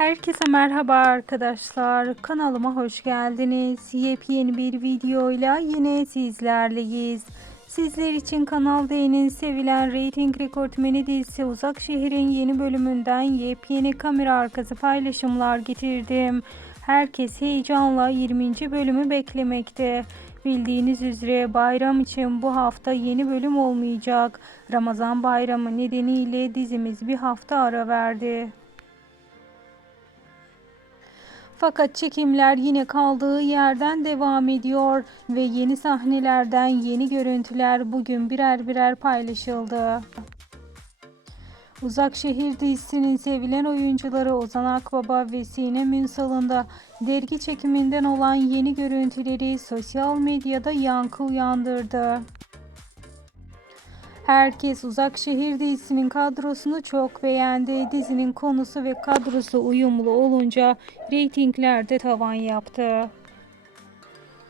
Herkese merhaba arkadaşlar. Kanalıma hoş geldiniz. Yepyeni bir videoyla yine sizlerleyiz. Sizler için Kanal D'nin sevilen reyting rekortmeni dizisi Uzak Şehir'in yeni bölümünden yepyeni kamera arkası paylaşımlar getirdim. Herkes heyecanla 20. bölümü beklemekte. Bildiğiniz üzere bayram için bu hafta yeni bölüm olmayacak. Ramazan bayramı nedeniyle dizimiz bir hafta ara verdi. Fakat çekimler yine kaldığı yerden devam ediyor ve yeni sahnelerden yeni görüntüler bugün birer birer paylaşıldı. Uzak Şehir dizisinin sevilen oyuncuları Ozan Akbaba ve Sinem Ünsal'ın da dergi çekiminden olan yeni görüntüleri sosyal medyada yankı uyandırdı. Herkes Uzak Şehir dizisinin kadrosunu çok beğendi. Dizinin konusu ve kadrosu uyumlu olunca reytinglerde tavan yaptı.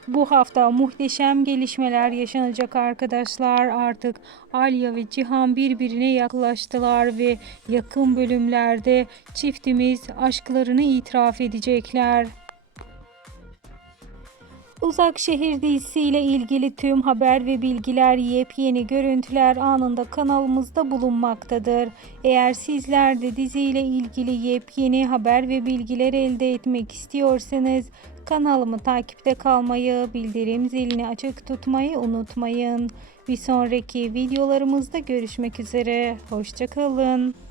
Bu hafta muhteşem gelişmeler yaşanacak arkadaşlar. Artık Alya ve Cihan birbirine yaklaştılar ve yakın bölümlerde çiftimiz aşklarını itiraf edecekler. Uzak Uzakşehir dizisiyle ilgili tüm haber ve bilgiler, yepyeni görüntüler anında kanalımızda bulunmaktadır. Eğer sizler de diziyle ilgili yepyeni haber ve bilgiler elde etmek istiyorsanız kanalımı takipte kalmayı, bildirim zilini açık tutmayı unutmayın. Bir sonraki videolarımızda görüşmek üzere. Hoşçakalın.